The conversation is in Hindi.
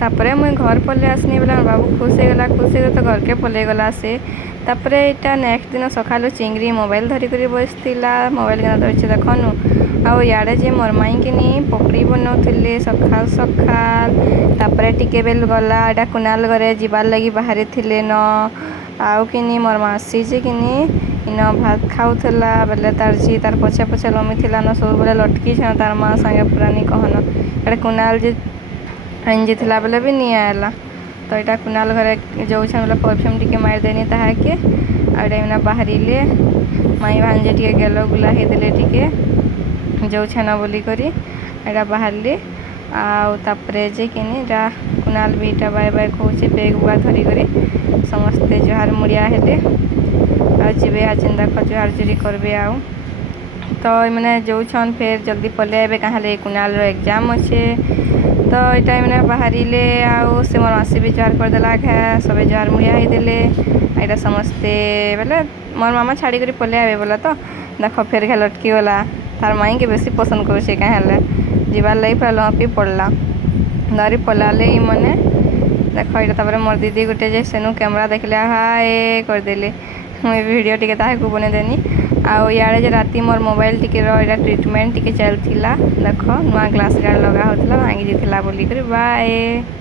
तापरे मुई घर पले आसनी बोले बाबू खुश हो तो घर के पले गला से तापरे इटा नेक्स्ट दिन सकालू चिंगरी मोबाइल धरिक बसला मोबाइल के धरचे देखनु आउ इे जे मोर माई कि पकड़ी बनाऊे सकाल सकाल तापरे टिके बेल गला एटा कुनाल घरे जीवार लगी बाहरी थिले न आउ कि मोर मासी जे कि इन भात खाऊला बेले तार झी तार पछे पछे लमी थिला न सब बेले लटकी छन तार माँ संगे पुरानी कहन एटा कुनाल जे अंजी थिला बेले भी नहीं आला तो यहाँ कुनाल घरे जो बोले परफ्यूम टी मारिदेनी ताके आना बाहर माई भांजे टे गेलो गुला होदे टे जो छेना बोलिक बाहर आउे जे कि कुनाल भी इटा बाय बाय कहूँ बेग बुआ धरिक समस्ते जुहार मुड़िया हेले आबे आज देख जुहार जुरी करबे आउ तो मैंने जो छन फिर जल्दी पले आए कहाँ कुनाल एग्जाम अच्छे तो यहाँ मैंने बाहर आउ से मोर मासी भी जुहार करदेला घे सब जुहार मुड़िया होदे यहाँ समस्ते बोले मोर मामा छाड़ी पले आए बोला तो देख फिर घे लटकी गला तार माई के बेसी पसंद करुचे कहें जीवार लगी पूरा लपी पड़ला धरी पलाले मने देख यहाँ मोर दीदी गोटे जे सेनु कैमरा देखले हाय करदेले मुझे वीडियो टी बनेदेनी आउ इे राति मोर मोबाइल टी ट्रिटमेंट टी चलता देख नुआ ग्लास गार्ड लगा होता भांगी जाता बोलिक बाय।